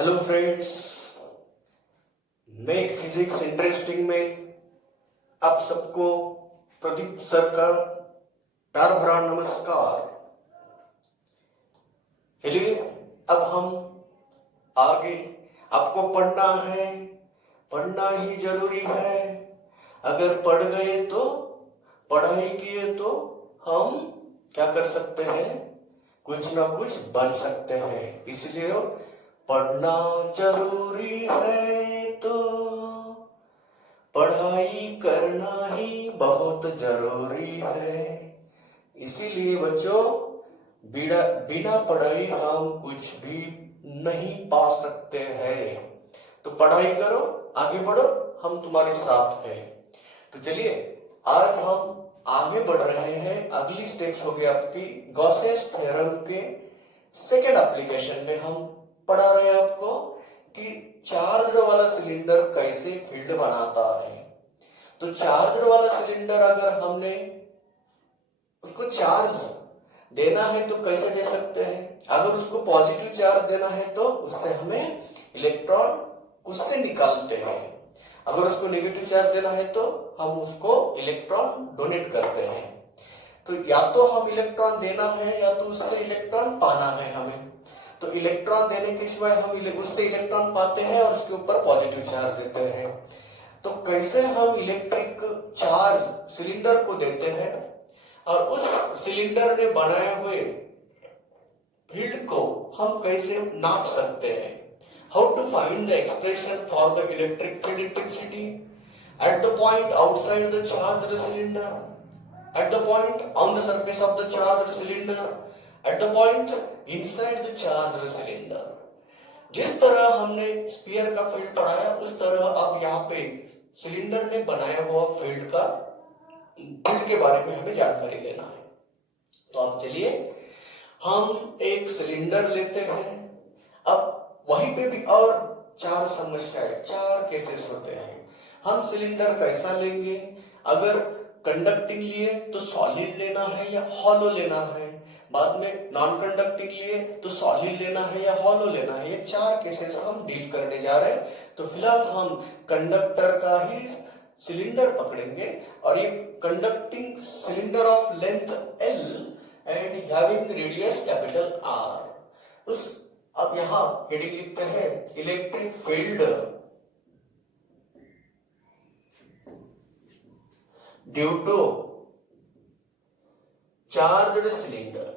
Hello friends, make physics interesting में आप सबको प्रदीप सर का प्यार भरा नमस्कार। चलिए अब हम आगे आपको पढ़ना है, पढ़ना ही जरूरी है। अगर पढ़ गए तो, पढ़ाई किए तो हम क्या कर सकते हैं, कुछ ना कुछ बन सकते हैं। इसलिए पढ़ना जरूरी है तो पढ़ाई करना ही बहुत जरूरी है। इसीलिए बच्चों, बिना बिना पढ़ाई हम कुछ भी नहीं पा सकते हैं। तो पढ़ाई करो, आगे बढ़ो, हम तुम्हारे साथ हैं। तो चलिए आज हम आगे बढ़ रहे हैं। अगली स्टेप्स हो गई आपकी गॉसेस थ्योरम के सेकेंड एप्लीकेशन में। हम पढ़ा रहे हैं आपको कि चार्ज वाला सिलेंडर कैसे फील्ड बनाता है। तो चार्ज वाला सिलेंडर अगर हमने उसको चार्ज देना है तो कैसे दे सकते हैं। अगर उसको पॉजिटिव चार्ज देना है तो उससे हमें इलेक्ट्रॉन उससे निकालते हैं। अगर उसको नेगेटिव चार्ज देना है तो हम उसको इलेक्ट्रॉन डोनेट करते हैं। तो या तो हम इलेक्ट्रॉन देना है या तो उससे इलेक्ट्रॉन पाना है हमें। तो इलेक्ट्रॉन देने के सिवाय हम उससे इलेक्ट्रॉन पाते हैं और उसके ऊपर पॉजिटिव चार्ज देते हैं। तो कैसे हम इलेक्ट्रिक चार्ज सिलेंडर को देते हैं और उस सिलेंडर ने बनाए हुए फील्ड को हम कैसे नाप सकते हैं। How to find the expression for the electric field intensity at the point outside the charge cylinder, at the point on the surface of the charged cylinder, at the point inside the charged cylinder। जिस तरह हमने sphere का field पढ़ाया उस तरह अब यहाँ पे सिलेंडर ने बनाया हुआ फील्ड के बारे में हमें जानकारी लेना है। तो अब चलिए हम एक सिलेंडर लेते हैं। अब वहीं पे भी और चार समस्याएं, चार केसेस होते हैं। हम सिलेंडर कैसा लेंगे, अगर कंडक्टिंग लिए तो सॉलिड लेना है या हॉलो लेना है, बाद में नॉन कंडक्टिंग लिए तो सॉलिड लेना है या हॉलो लेना है। ये चार केसेस हम डील करने जा रहे हैं। तो फिलहाल हम कंडक्टर का ही सिलेंडर पकड़ेंगे और ये conducting cylinder of length L and having radius capital R। उस अब यहां हेडिंग लिखते हैं electric field due to charged cylinder.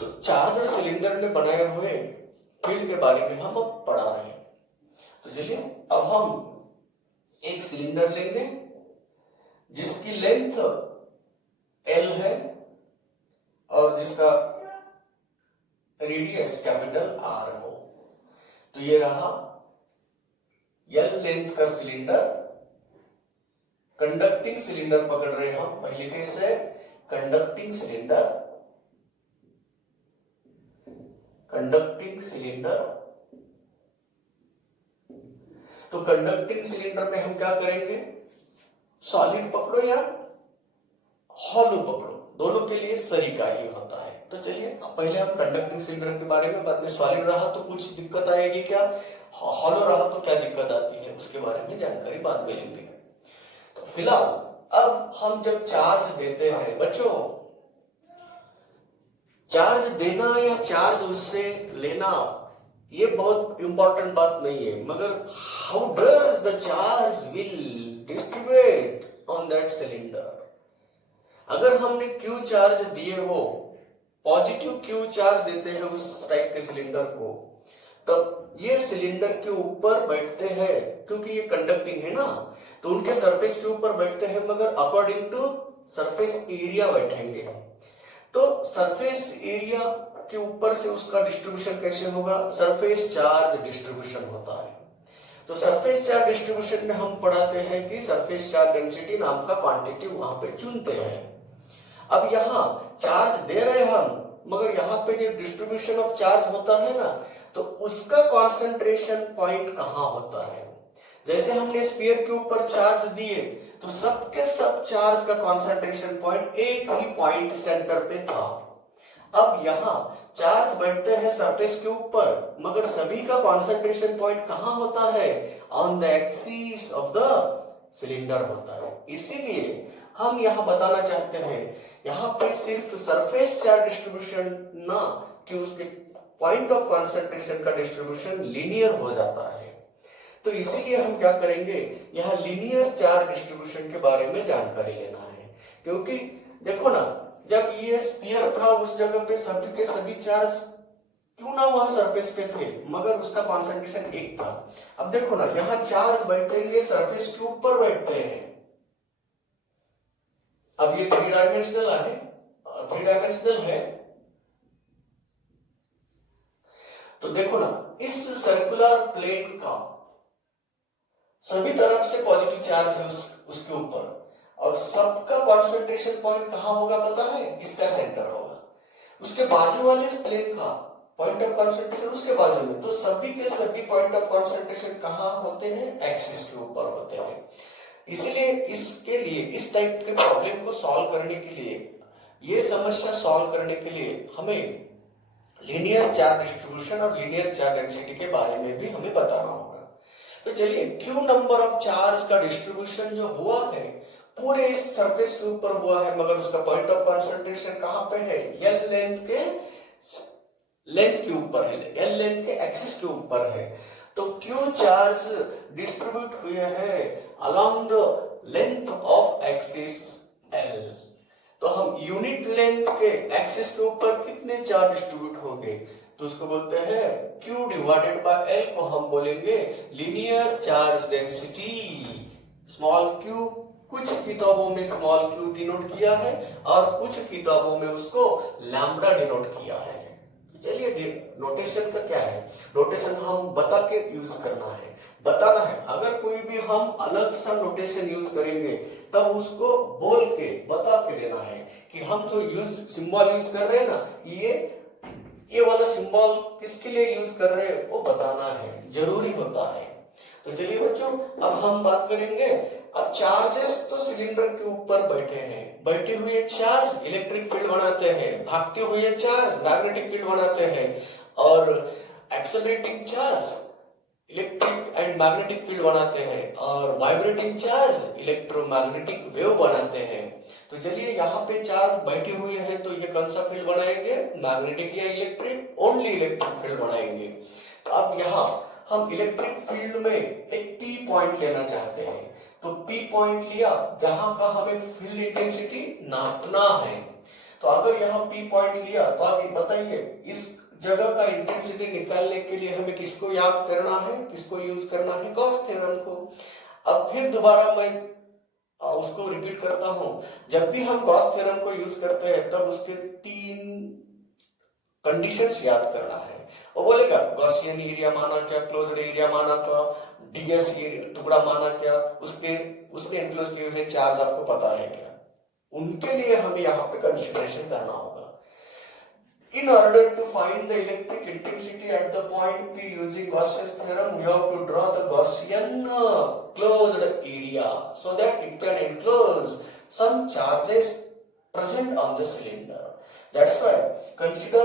तो चार्ज्ड सिलेंडर ने बनाए हुए फील्ड के बारे में हम अब पढ़ा रहे हैं। तो चलिए अब हम एक सिलेंडर लेंगे जिसकी लेंथ L है और जिसका रेडियस कैपिटल R हो। तो ये रहा L लेंथ का सिलेंडर, कंडक्टिंग सिलेंडर पकड़ रहे हम। पहले केस है कंडक्टिंग सिलेंडर, कंडक्टिंग सिलेंडर। तो कंडक्टिंग सिलेंडर में हम क्या करेंगे, सॉलिड पकड़ो या हॉलो पकड़ो, दोनों के लिए सरीका ही होता है। तो चलिए पहले हम कंडक्टिंग सिलेंडर के बारे में, बाद में सॉलिड रहा तो कुछ दिक्कत आएगी क्या, हॉलो रहा तो क्या दिक्कत आती है, उसके बारे में जानकारी बाद में लेंगे। तो फिलहाल अब हम जब चार्ज देते हैं बच्चों, चार्ज देना या चार्ज उससे लेना ये बहुत इंपॉर्टेंट बात नहीं है, मगर how does the charge will distribute on that cylinder. अगर हमने क्यू चार्ज दिए हो, पॉजिटिव क्यू चार्ज देते हैं उस टाइप के सिलेंडर को, तब ये सिलेंडर के ऊपर बैठते हैं, क्योंकि ये कंडक्टिंग है ना, तो उनके सरफेस के ऊपर बैठते हैं, मगर अकॉर्डिंग टू सरफेस एरिया बैठेंगे। तो सरफेस एरिया के ऊपर से उसका डिस्ट्रीब्यूशन कैसे होगा, सरफेस चार्ज डिस्ट्रीब्यूशन होता है। तो सरफेस चार्ज डिस्ट्रीब्यूशन में हम पढ़ाते हैं कि सरफेस चार्ज डेंसिटी नाम का क्वांटिटी वहां पे चुनते हैं। अब यहाँ चार्ज दे रहे हम, मगर यहाँ पे जो डिस्ट्रीब्यूशन ऑफ चार्ज होता है ना, तो उसका कॉन्सेंट्रेशन पॉइंट कहाँ होता है। जैसे हमने स्फीयर के ऊपर चार्ज दिए तो सबके सब चार्ज का कंसंट्रेशन पॉइंट एक ही पॉइंट सेंटर पे था। अब यहाँ चार्ज बढ़ते हैं सरफेस के ऊपर, मगर सभी का कंसंट्रेशन पॉइंट कहाँ होता है? On the axis of the cylinder होता है। इसीलिए हम यहाँ बताना चाहते हैं, यहाँ पे सिर्फ सरफेस चार्ज डिस्ट्रीब्यूशन ना कि उसके पॉइंट ऑफ कंसंट्रेशन का डिस्ट्रीब्यूशन लीनियर हो जाता है। तो इसीलिए हम क्या करेंगे, यहाँ लीनियर चार्ज डिस्ट्रीब्यूशन के बारे में जानकारी लेना है। क्योंकि देखो ना, जब ये स्फीयर था उस जगह पे सभी के सभी चार्ज क्यों ना वहां सरफेस पे थे, मगर उसका कॉन्सेंट्रेशन एक था। अब देखो ना, यहाँ चार्ज बैठेंगे सरफेस के ऊपर बैठते हैं। अब ये थ्री डायमेंशनल है। तो देखो ना, इस सर्कुलर प्लेन का सभी तरफ से पॉजिटिव चार्ज है उसके ऊपर, और सबका कंसंट्रेशन पॉइंट कहां होगा पता है? इसका सेंटर होगा। उसके बाजू वाले प्लेन का पॉइंट ऑफ कंसंट्रेशन उसके बाजू में, तो सभी के सभी पॉइंट ऑफ कंसंट्रेशन कहां होते हैं? एक्सिस के ऊपर होते हैं। इसलिए इसके लिए, इस टाइप के प्रॉब्लम को सॉल्व करने के लिए, ये समस्या सॉल्व करने के लिए हमें लीनियर चार्ज डिस्ट्रीब्यूशन और लीनियर चार्ज डेंसिटी के बारे में भी हमें बताना होगा। तो चलिए, क्यू नंबर ऑफ चार्ज का डिस्ट्रीब्यूशन जो हुआ है पूरे इस सरफेस के ऊपर हुआ है, मगर उसका पॉइंट ऑफ कंसंट्रेशन कहां पे है? एल लेंथ के ऊपर है, एल लेंथ के एक्सिस के ऊपर है। तो क्यू चार्ज डिस्ट्रीब्यूट हुए हैं along the length of axis L. तो हम यूनिट लेंथ के एक्सिस के ऊपर कितने चार्ज डिस्ट्रीब्यूट होंगे? तो उसको बोलते हैं Q डिवाइडेड बाय L को हम बोलेंगे linear charge density. Small q कुछ किताबों में स्मॉल q डिनोट किया है और कुछ किताबों में उसको लैम्बडा डिनोट किया है। चलिए, नोटेशन का क्या है? नोटेशन हम बता के यूज करना है, बताना है। अगर कोई भी हम अलग सा नोटेशन यूज करेंगे तब उसको बोल के बता के देना है कि हम जो सिंबल यूज कर रहे हैं ना, ये वाला सिंबल किसके लिए यूज कर रहे हैं वो बताना है, जरूरी होता है। तो चलिए बच्चों, अब हम बात करेंगे। अब चार्जेस तो सिलेंडर के ऊपर बैठे हैं, बैठे हुए चार्ज इलेक्ट्रिक फील्ड बनाते हैं, भागते हुए चार्ज मैग्नेटिक फील्ड बनाते हैं, और accelerating charge electric and magnetic field बनाते हैं, और वाइब्रेटिंग चार्ज इलेक्ट्रोमैग्नेटिक वेव बनाते हैं। तो चलिए, यहाँ पे चार्ज बैठे हुए हैं तो ये कौन सा फील्ड बनाएंगे? मैग्नेटिक या इलेक्ट्रिक? ओनली इलेक्ट्रिक फील्ड बनाएंगे। तो अब यहाँ हम इलेक्ट्रिक फील्ड में एक पी पॉइंट लेना चाहते हैं। तो पी पॉइंट लिया जहां का हमें फील्ड इंटेंसिटी नापना है। तो अगर यहाँ पी पॉइंट लिया तो आप ये बताइए, इस जगह का इंटेंसिटी निकालने के लिए हमें किसको याद करना है, किसको यूज करना है? गॉस थ्योरम को। अब फिर दोबारा मैं उसको रिपीट करता हूं। जब भी हम गॉस थ्योरम को यूज करते हैं तब उसके 3 कंडीशंस याद करना है। वो बोलेगा गॉसियन एरिया माना क्या, क्लोज्ड एरिया माना क्या, डीएस टुकड़ा माना क्या, उसके इंक्लोज किए हुए चार्ज आपको पता है क्या? उनके लिए हमें यहाँ पे कंसिडरेशन करना होगा। In order to find the electric intensity at the point P using Gauss's theorem, we have to draw the Gaussian closed area so that it can enclose some charges present on the cylinder. That's why consider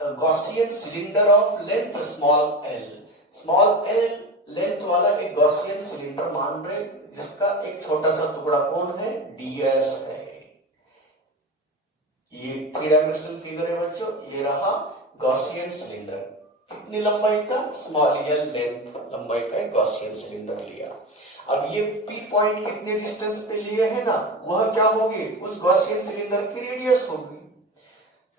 a Gaussian cylinder of length small l. Small l length वाला एक Gaussian cylinder मान रहे, जिसका एक छोटा सा टुकड़ा कौन है? ds है। ये 3 डायमेंशनल फिगर है बच्चों। ये रहा गॉसियन सिलेंडर, कितनी लंबाई का? स्मॉल एल लेंथ लंबाई का एक गॉसियन सिलेंडर लिया। अब ये पी पॉइंट कितने डिस्टेंस पे लिए है ना, वह क्या होगी? उस गॉसियन सिलेंडर की रेडियस होगी,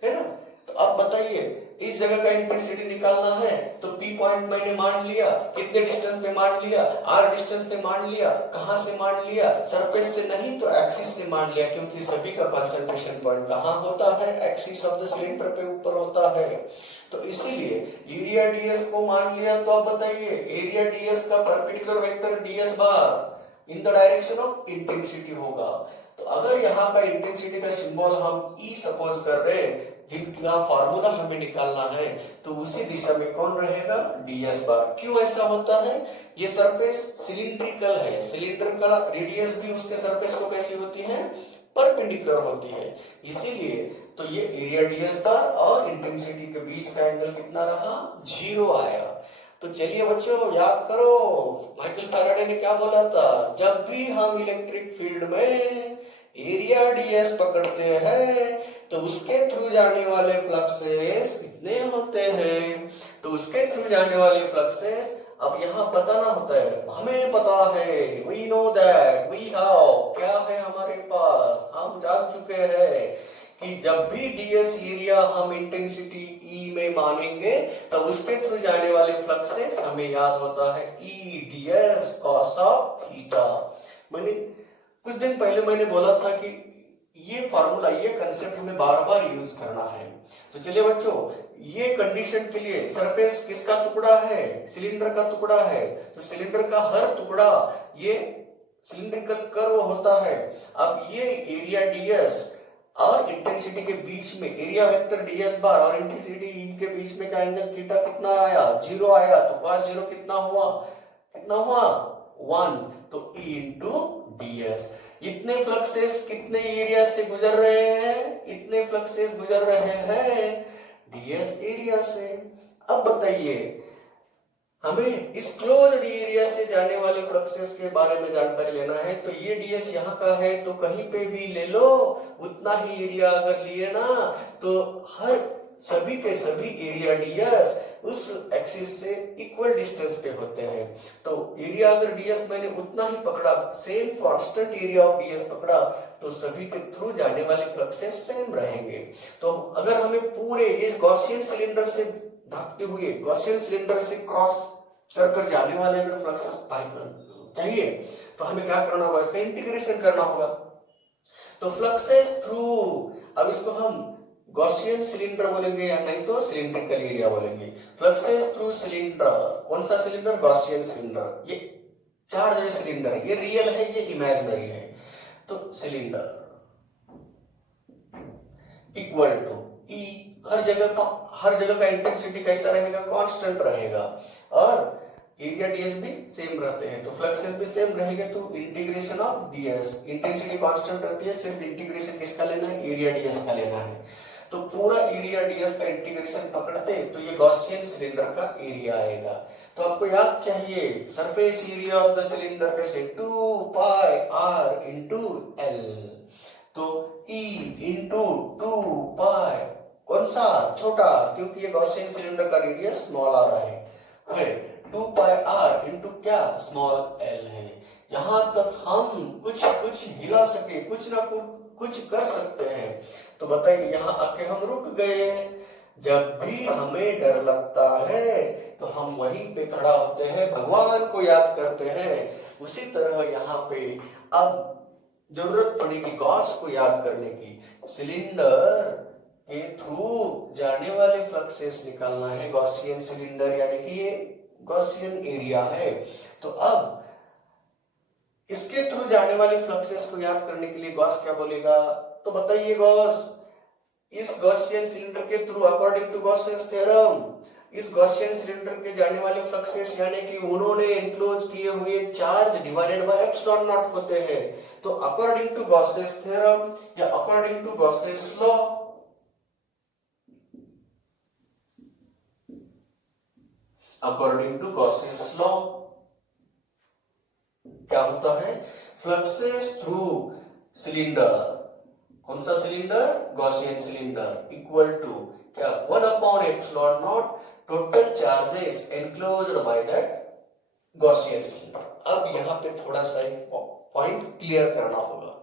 है ना। तो अब बताइए, इस जगह का इंटेंसिटी निकालना है तो पी पॉइंट मैंने मान लिया, कितने डिस्टेंस पे मान लिया? आर डिस्टेंस पे मान लिया। कहां से मान लिया? सरफेस से नहीं तो एक्सिस से मान लिया, क्योंकि सभी का कंसंट्रेशन पॉइंट कहां होता है? एक्सिस ऑफ द सिलेंडर पे ऊपर होता है। तो इसीलिए एरिया डीएस को मान लिया। तो अब बताइए, एरिया डीएस का perpendicular vector DS bar in the direction of intensity होगा। तो अगर यहाँ का इंटेंसिटी का सिंबल हम ई सपोज कर रहे हैं, जिनका फॉर्मूला हमें निकालना है, तो उसी दिशा में कौन रहेगा, ds बार। क्यों ऐसा होता है, ये सरफेस सिलिंड्रिकल है, सिलिंडर का रेडियस भी उसके सरफेस को कैसी होती है, परपेंडिकुलर होती है, इसीलिए तो ये एरिया ds बार और इंटेंसिटी के बीच का एंगल कितना रहा, 0 आया। तो चलिए बच्चों याद करो, माइकल फैराडे ने क्या बोला था, जब भी हम इलेक्ट्रिक फील्ड में एरिया ds पकड़ते हैं तो उसके थ्रू जाने वाले फ्लक्सेस कितने होते हैं, तो उसके थ्रू जाने वाले फ्लक्सेस अब यहाँ बताना होता है, हमें पता है, we know that, we have, क्या है हमारे पास, हम जान चुके हैं कि जब भी ds एरिया हम इंटेंसिटी E में मानेंगे तब उसके थ्रू जाने वाले फ्लक्सेस हमें याद होता है E ds cos of theta. मैंने कुछ दिन पहले मैंने बोला था कि ये फॉर्मूला, ये कंसेप्ट हमें बार बार यूज करना है। तो चलिए बच्चों, ये कंडीशन के लिए सरफेस किसका टुकड़ा है, सिलेंडर का टुकड़ा है, तो सिलेंडर का हर टुकड़ा ये सिलिंड्रिकल कर्व होता है। अब ये एरिया ds और इंटेंसिटी के बीच में, एरिया वेक्टर ds बार और इंटेंसिटी E के बीच में का एंगल थीटा कितना आया, 0 आया, तो cos 0 कितना हुआ, 1, तो E इंटू ds। इतने फ्लक्सेस कितने एरिया से गुजर रहे हैं, इतने फ्लक्सेस गुजर रहे हैं ds एरिया से। अब बताइए, हमें इस क्लोज्ड एरिया से जाने वाले फ्लक्सेस के बारे में जानकारी लेना है, तो ये ds यहाँ का है तो कहीं पे भी ले लो, उतना ही एरिया अगर लिए ना तो हर सभी के सभी एरिया ds उस एक्सिस से इक्वल डिस्टेंस पे होते हैं। तो एरिया अगर ds मैंने उतना ही पकड़ा, same constant area of ds पकड़ा, तो सभी के थ्रू जाने वाले फ्लक्सेस सेम रहेंगे। तो अगर हमें पूरे इस गॉसियन सिलेंडर से भागते हुए, गॉसियन सिलेंडर से क्रॉस कर जाने वाले अगर फ्लक्सेस चाहिए तो हमें क्या करना होगा, इसका इंटीग्रेशन करना होगा। तो फ्लक्सेस थ्रू, अब इसको हम गॉसियन सिलेंडर बोलेंगे या नहीं तो सिलिंड्रिकल एरिया बोलेंगे। फ्लक्सेस थ्रू सिलेंडर, कौन सा सिलेंडर, गॉसियन सिलेंडर। ये चार जो सिलेंडर है, ये रियल है, ये इमेजिनरी है। तो सिलेंडर इक्वल टू E, हर जगह का इंटेंसिटी कैसा रहेगा, कांस्टेंट रहेगा, और एरिया ds भी सेम रहते हैं, तो फ्लक्सेस भी सेम रहेंगे। तो integration of ds, intensity constant रहती है, सिर्फ इंटीग्रेशन किसका लेना है, एरिया ds का लेना है। तो पूरा एरिया ds का इंटीग्रेशन पकड़ते तो ये गॉसियन सिलेंडर का एरिया आएगा। तो आपको याद चाहिए, surface area of the cylinder कैसे, 2 पाई r इंटू l। तो E इंटू 2 पाई, कौन सा, छोटा, क्योंकि ये गॉसियन सिलेंडर का रेडियस स्मॉल r है, 2 पाई r इंटू क्या, स्मॉल l है। यहां तक हम कुछ हिला सके, कुछ ना कुछ कर सकते हैं। तो बताइए, यहाँ आके हम रुक गए। जब भी हमें डर लगता है तो हम वहीं पे खड़ा होते हैं, भगवान को याद करते हैं। उसी तरह यहाँ पे अब जरूरत पड़ेगी गॉस को याद करने की, सिलेंडर के थ्रू जाने वाले फ्लक्सेस निकालना है, गॉसियन सिलेंडर यानी कि ये गॉसियन एरिया है। तो अब इसके थ्रू जाने वाले फ्लक्सेस को याद करने के लिए गॉस क्या बोलेगा, तो बताइए गॉस, इस गॉसियन सिलेंडर के through according to Gaussian's theorem, इस गॉसियन सिलेंडर के जाने वाले फ्लक्सेस यानी कि उन्होंने एनक्लोज किए हुए charge divided by epsilon naught होते हैं। तो अकॉर्डिंग टू गॉसियंस थ्योरम या according to Gaussian's law, according to Gaussian's law क्या होता है, फ्लक्सेस थ्रू सिलेंडर, कौन सा cylinder, Gaussian cylinder, equal to क्या, 1 upon epsilon naught total charges enclosed by that Gaussian cylinder. अब यहाँ पे थोड़ा सा एक पॉइंट क्लियर करना होगा।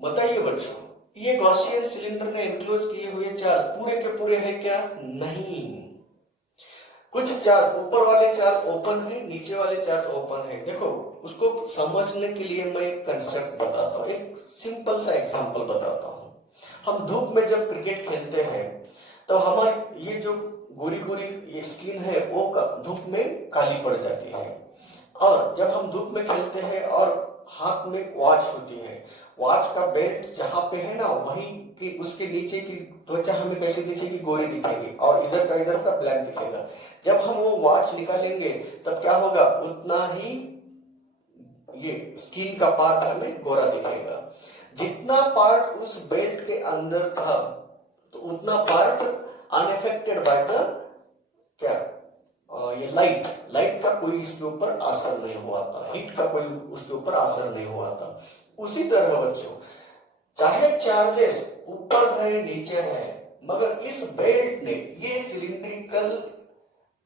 बताइए बच्चों, ये गॉसियन सिलेंडर ने एनक्लोज किए हुए चार्ज पूरे के पूरे है क्या, नहीं, कुछ चार्ज, ऊपर वाले चार्ज ओपन है, नीचे वाले चार्ज ओपन है। देखो, उसको समझने के लिए मैं एक कंसेप्ट बताता हूँ, एक सिंपल सा एग्जांपल बताता हूँ। हम धूप में जब क्रिकेट खेलते हैं तो हमारी ये जो गोरी गोरी ये स्किन है वो धूप में काली पड़ जाती है, और जब हम धूप में खेलते हैं और हाथ में वॉच होती है, वॉच का बेल्ट जहां पे है ना, वहीं की उसके नीचे की त्वचा हमें कैसी दिखेगी, गोरी दिखेगी, और इधर का ब्लैक दिखेगा। जब हम वो वॉच निकालेंगे तब क्या होगा, उतना ही ये स्किन का पार्ट हमें गोरा दिखेगा। जितना पार्ट उस बेल्ट के अंदर था तो उतना पार्ट अनअफेक्टेड बाय द क्या, ये लाइट का कोई इसके ऊपर असर नहीं हुआ था, हीट का कोई उसके ऊपर असर नहीं हुआ था। उसी तरह बच्चों, चाहे चार्जेस ऊपर है नीचे है, मगर इस बेल्ट ने, ये सिलिंड्रिकल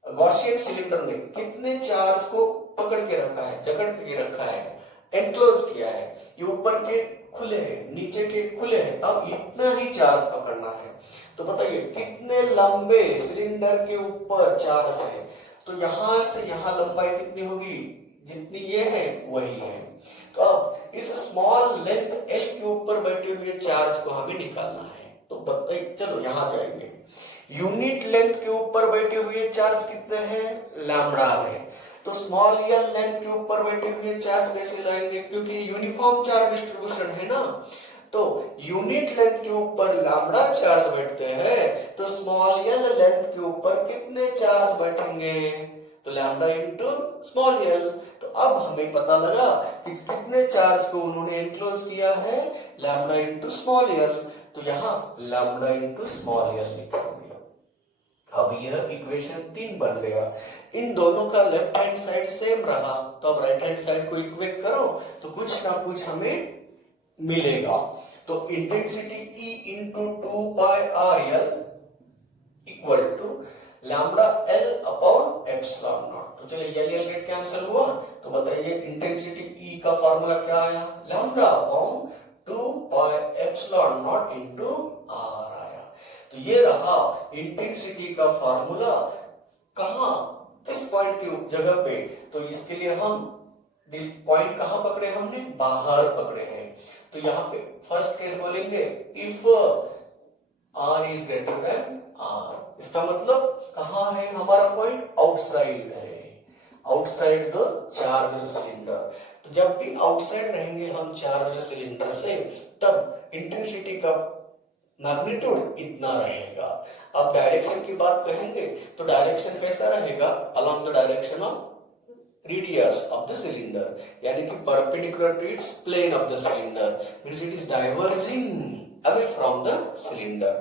गॉसियन सिलेंडर ने कितने चार्ज को पकड़ के रखा है, जकड़ के रखा है, एनक्लोज किया है। ये ऊपर के खुले हैं, नीचे के खुले हैं, अब इतना ही चार्ज पकड़ना है। तो बताइए कितने लंबे सिलेंडर के ऊपर चार्ज है, तो यहां से यहां लंबाई कितनी होगी, जितनी ये है वही है। तो अब इस स्मॉल लेंथ एल के ऊपर बैठे हुए चार्ज को हमें निकालना है। तो बताइए, चलो यहां जाएंगे। यूनिट लेंथ के ऊपर बैठे हुए चार्ज कितने हैं, लैम्बडा है। तो स्मॉल एल लेंथ के ऊपर बैठे हुए चार्ज कैसे लाएंगे, क्योंकि यूनिफॉर्म चार्ज डिस्ट्रीब्यूशन है ना। तो यूनिट लेंथ के ऊपर लैम्बडा चार्ज बैठते हैं, तो स्मॉल एल लेंथ के ऊपर कितने चार्ज बैठेंगे, तो लैम्बडा इंटू स्मॉल एल। तो अब हमें पता लगा कि कितने चार्ज को उन्होंने एनक्लोज किया है, लैम्बडा इंटू स्मॉल एल। तो यहाँ लैम्बडा इंटू स्मॉल एल लिखेंगे। अब यह इक्वेशन 3 बन गया। इन दोनों का लेफ्ट हैंड साइड सेम रहा, तो अब राइट हैंड साइड को इक्वेट करो तो कुछ ना कुछ हमें मिलेगा। तो intensity E into 2 pi R L equal to lambda L upon epsilon naught. तो चलिए एल एल गेट कैंसिल हुआ, तो बताइए इंटेंसिटी E का फॉर्मूला क्या आया, lambda upon 2 pi epsilon naught into R आया। तो ये रहा इंटेंसिटी का फॉर्मूला। कहां, किस पॉइंट की जगह पे, तो इसके लिए हम पॉइंट कहां पकड़े, हमने बाहर पकड़े हैं। तो यहाँ पे फर्स्ट केस बोलेंगे if r is greater than r, इसका मतलब कहां है हमारा पॉइंट, आउटसाइड है, आउटसाइड द चार्ज सिलेंडर। तो जब भी आउटसाइड रहेंगे हम चार्ज सिलेंडर से, तब इंटेंसिटी का मैग्नीट्यूड इतना रहेगा। अब डायरेक्शन की बात कहेंगे तो डायरेक्शन कैसा रहेगा, along the direction of radius of the cylinder, यानी कि perpendicular to its plane of the cylinder, means it is diverging away from the cylinder।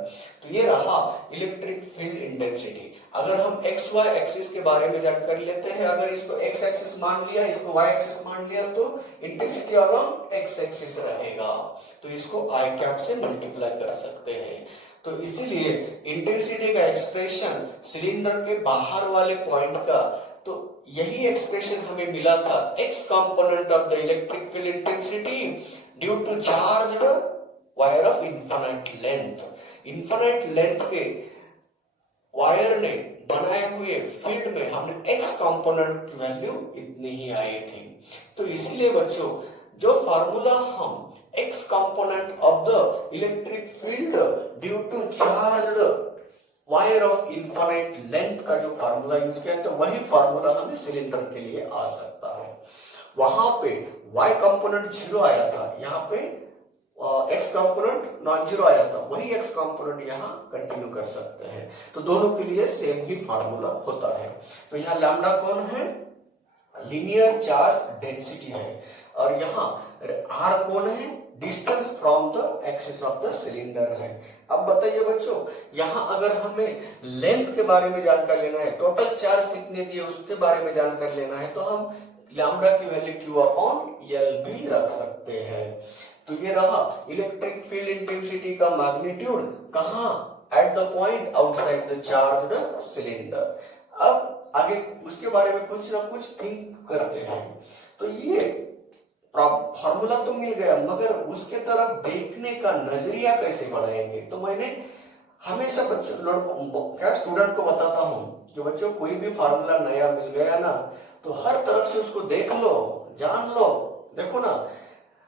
तो ये रहा इलेक्ट्रिक फील्ड इंटेंसिटी। अगर हम एक्स वाई एक्सिस के बारे में जानकारी लेते हैं, अगर इसको एक्स एक्सिस मान लिया, इसको वाई एक्सिस मान लिया, तो इंटेंसिटी अलोंग एक्स एक्सिस रहेगा, तो इसको आई कैप से मल्टीप्लाई कर सकते हैं। तो इसीलिए इंटेंसिटी का एक्सप्रेशन सिलेंडर के बाहर वाले पॉइंट का, तो यही एक्सप्रेशन हमें मिला था, x component of the electric field intensity due to charge wire of infinite length. Infinite length के वायर ने बनाए हुए फील्ड में हमने x कंपोनेंट की वैल्यू इतनी ही आई थी। तो इसीलिए बच्चों, जो फार्मूला हम x component of the electric field due to charge wire of infinite length का जो फार्मूला यूज किया, तो वही फार्मूला हमें सिलेंडर के लिए आ सकता है। वहां पे y कंपोनेंट 0 आया था, यहाँ पे x कंपोनेंट नॉन जीरो आया था, वही x कंपोनेंट यहाँ कंटिन्यू कर सकते हैं। तो दोनों के लिए सेम ही फार्मूला होता है। तो यहाँ लैम्बडा कौन है, लीनियर चार्ज डेंसिटी है, और यहाँ r कौन है, distance from the axis of the cylinder है। अब बताइए बच्चों, यहाँ अगर हमें लेंथ के बारे में जानकारी लेना है, टोटल चार्ज कितने दिए उसके बारे में जानकारी लेना है, तो हम लैम्बडा की वैल्यू Q अपॉन L भी रख सकते हैं। तो ये रहा इलेक्ट्रिक फील्ड इंटेंसिटी का मैग्नीट्यूड, कहाँ, eight the point outside the charged cylinder. अब आगे उसके बारे में कुछ ना कुछ थिंक करते हैं। तो ये फॉर्मूला तो मिल गया, मगर उसके तरफ देखने का नजरिया कैसे बढ़ाएंगे। तो मैंने हमेशा बच्चों क्या स्टूडेंट को बताता हूँ, जो बच्चों कोई भी फार्मूला नया मिल गया ना, तो हर तरफ से उसको देख लो, जान लो। देखो ना,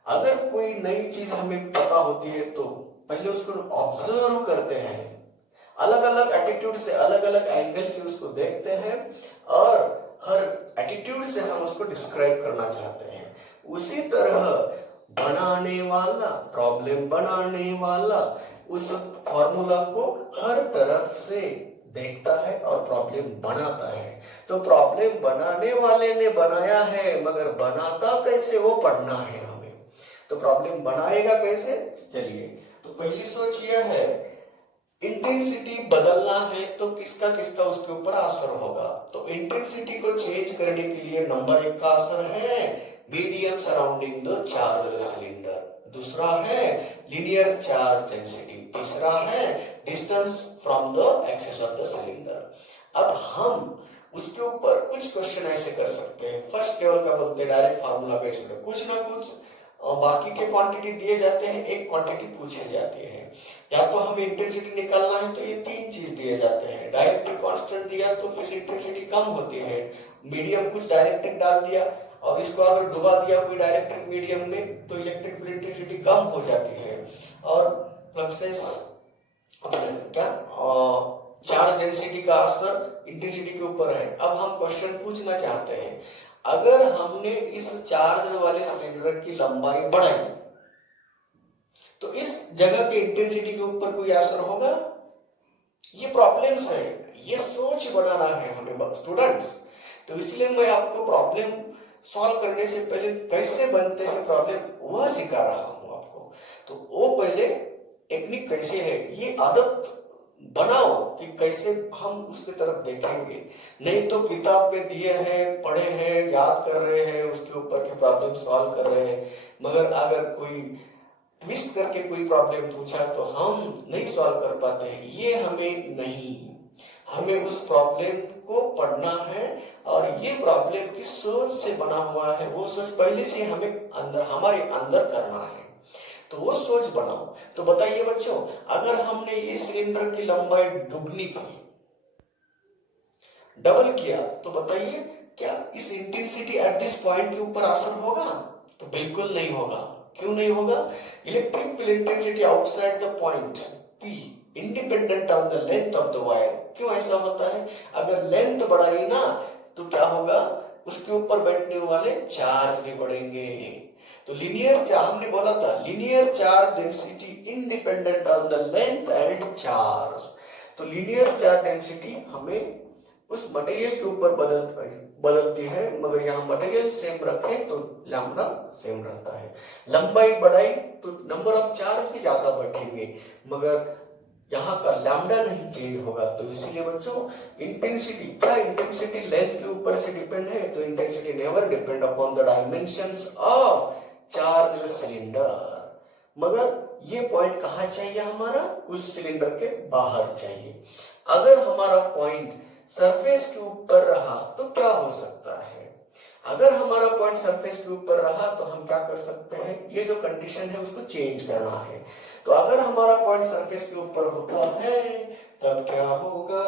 अगर कोई नई चीज हमें पता होती है तो पहले उसको ऑब्जर्व करते हैं, अलग अलग एटीट्यूड से, अलग अलग एंगल से उसको देखते हैं, और हर एटीट्यूड से हम उसको डिस्क्राइब करना चाहते हैं। उसी तरह बनाने वाला, प्रॉब्लम बनाने वाला उस फॉर्मूला को हर तरफ से देखता है और प्रॉब्लम बनाता है। तो प्रॉब्लम बनाने वाले ने बनाया है, मगर बनाता कैसे वो पढ़ना है हमें। तो प्रॉब्लम बनाएगा कैसे, चलिए। तो पहली सोच यह है, इंटेंसिटी बदलना है तो किसका किसका उसके ऊपर असर होगा। तो इंटेंसिटी को चेंज करने के लिए नंबर 1 का असर है medium surrounding the charge cylinder, दूसरा है लीनियर चार्ज डेंसिटी, तीसरा है distance from the axis of the cylinder. अब हम उसके ऊपर कुछ क्वेश्चन ऐसे कर सकते हैं। फर्स्ट लेवल का बोलते हैं डायरेक्ट फार्मूला बेस्ड में, कुछ ना कुछ बाकी के क्वांटिटी दिए जाते हैं, एक क्वांटिटी पूछे जाते हैं। या तो हमें इंटेंसिटी निकालना है तो ये 3 चीज दिए जाते हैं। डायरेक्ट्रिक कांस्टेंट दिया तो फिर इंटेंसिटी कम होती है, मीडियम कुछ डायरेक्ट्रिक डाल दिया और इसको अगर डुबा दिया कोई डायरेक्ट्रिक मीडियम में तो इलेक्ट्रिक इंटेंसिटी कम हो जाती है। और फ्लक्सेस क्या चार्ज डेंसिटी का असर इंटेंसिटी के ऊपर है। अब हम क्वेश्चन पूछना चाहते हैं, अगर हमने इस चार्ज वाले सिलेंडर की लंबाई बढ़ाई तो इस जगह के इंटेंसिटी के ऊपर कोई असर होगा। ये प्रॉब्लम्स है, ये सोच बनाना है हमें स्टूडेंट्स। तो इसलिए मैं आपको प्रॉब्लम सॉल्व करने से पहले कैसे बनते हैं प्रॉब्लम वह सिखा रहा हूं आपको। तो वो पहले टेक्निक कैसे है ये आदत बनाओ कि कैसे हम उसकी तरफ देखेंगे। नहीं तो किताब में दिए हैं, पढ़े हैं, याद कर रहे हैं, उसके ऊपर के प्रॉब्लम सॉल्व कर रहे हैं, मगर अगर कोई ट्विस्ट करके कोई प्रॉब्लम पूछा तो हम नहीं सॉल्व कर पाते हैं। ये हमें नहीं, हमें उस प्रॉब्लम को पढ़ना है और ये प्रॉब्लम की सोच से बना हुआ है, वो सोच पहले से हमें अंदर हमारे अंदर करना है। तो वो सोच बनाओ। तो बताइए बच्चों, अगर हमने ये सिलेंडर की लंबाई दुगनी की, डबल किया, तो बताइए क्या इस इंटेंसिटी एट दिस पॉइंट के ऊपर असर होगा? तो बिल्कुल नहीं होगा। क्यों नहीं होगा? Electric field intensity outside the point P independent of the length of the wire. क्यों ऐसा होता है? अगर लेंथ बढ़ाई ना तो क्या होगा, उसके ऊपर बैठने वाले चार्ज भी बढ़ेंगे। तो लीनियर चार्ज, हमने बोला था linear charge density independent of the length and charge. तो लीनियर चार्ज डेंसिटी हमें उस मटेरियल के ऊपर बदलती है, मगर यहाँ मटेरियल सेम रखे तो लैम्डा सेम रहता है। लंबाई बढ़ाई तो नंबर ऑफ चार्ज भी ज्यादा बढ़ेंगे, मगर यहाँ का लैम्डा नहीं चेंज होगा। तो इसीलिए बच्चों इंटेंसिटी, क्या इंटेंसिटी लेंथ के ऊपर से डिपेंड है? तो intensity never depend upon the dimensions of charge cylinder. मगर ये पॉइंट कहाँ चाहिए हमारा? उस सिलेंडर के बाहर चाहिए। अगर हमारा पॉइंट सरफेस के ऊपर रहा तो क्या हो सकता है? अगर हमारा पॉइंट सरफेस के ऊपर रहा तो हम क्या कर सकते हैं? ये जो कंडीशन है उसको चेंज करना है। तो अगर हमारा पॉइंट सरफेस के ऊपर होता है तब क्या होगा?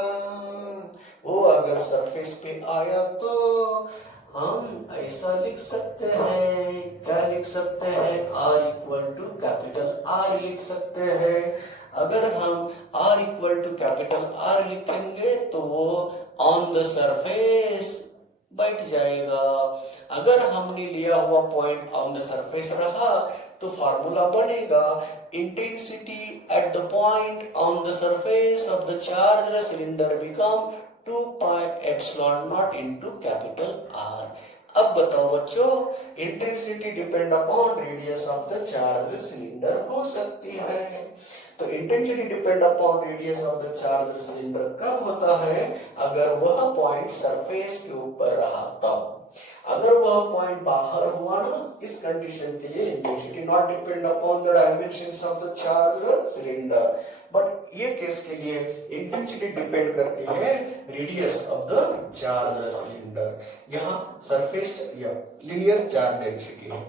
वो अगर सरफेस पे आया तो हम ऐसा लिख सकते हैं, क्या लिख सकते हैं? R equal to capital R लिख सकते हैं। अगर हम R equal to capital R लिखेंगे तो वो ऑन द सरफेस बैठ जाएगा। अगर हमने लिया हुआ पॉइंट ऑन द सरफेस रहा तो फार्मूला बनेगा intensity at the point on the surface of the charge cylinder become 2 pi epsilon not into capital R। अब बताओ बच्चों, intensity depend upon radius of the charge cylinder हो सकती है। तो intensity depend upon radius of the charge cylinder कब होता है? अगर वह पॉइंट सरफेस के ऊपर रहा तब। अगर वह पॉइंट बाहर हुआ ना, इस कंडीशन के लिए intensity not depend upon the dimensions of the charge cylinder. But ये केस के लिए इंटेंसिटी डिपेंड करती है radius of the charge cylinder. यहाँ सरफेस या लीनियर चार्ज डेंसिटी है।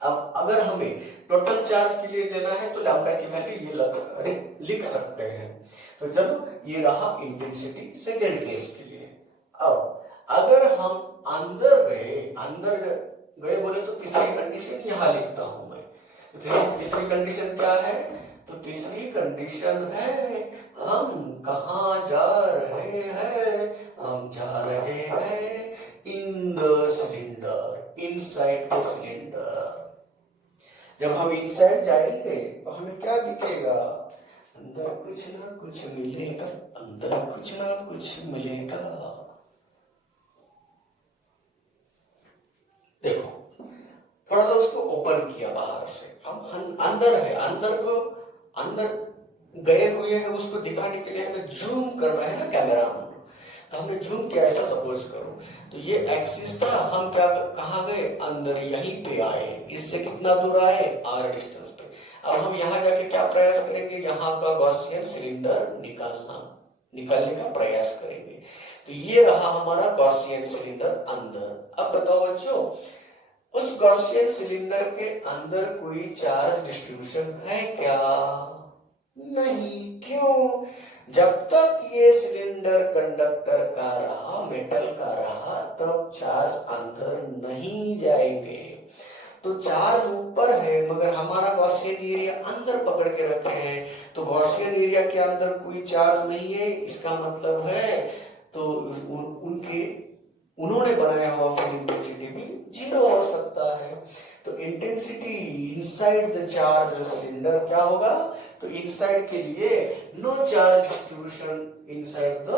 अब अगर हमें टोटल चार्ज के लिए लेना है तो लैम्डा की वैल्यू ये लिख सकते हैं। तो चलो ये रहा इंटेंसिटी सेकेंड केस के लिए। अब अगर हम अंदर गए बोले तो तीसरी कंडीशन यहाँ लिखता हूं मैं। तो तीसरी कंडीशन क्या है? तो तीसरी कंडीशन है हम कहाँ जा रहे हैं? हम जा रहे हैं in the cylinder, inside the cylinder. जब हम इनसाइड जाएंगे तो हमें क्या दिखेगा? अंदर कुछ ना कुछ मिलेगा, अंदर कुछ ना कुछ मिलेगा। देखो थोड़ा सा उसको ओपन किया बाहर से, हम अंदर है, अंदर गए हुए हैं, उसको दिखाने के लिए हमें जूम करना है ना कैमरा में। तो हमने जूम किया, ऐसा सपोज करो। तो ये एक्सिस था, हम क्या कहाँ गए? अंदर, यहीं पे आए। इससे कितना दूर आए? r डिस्टेंस पे। अब हम यहाँ जाके क्या प्रयास करेंगे? यहाँ का गॉसियन सिलेंडर निकालने का प्रयास करेंगे। तो ये रहा हमारा गॉसियन सिलेंडर अंदर। अब बताओ बच्चों, उस गॉसियन सिलेंडर के अंदर कोई चार्ज डिस्ट्रीब्यूशन है क्या? नहीं। क्यों? जब तक ये सिलेंडर कंडक्टर का रहा, मेटल का रहा, तब चार्ज अंदर नहीं जाएंगे। तो चार्ज ऊपर है मगर हमारा गॉसियन एरिया अंदर पकड़ के रखे हैं, तो गॉसियन एरिया के अंदर कोई चार्ज नहीं है। इसका मतलब है तो उन्होंने बनाया हुआ फील्ड इंटेंसिटी भी जीरो हो सकता है। तो intensity inside the charge cylinder क्या होगा? तो इनसाइड के लिए no charge distribution inside the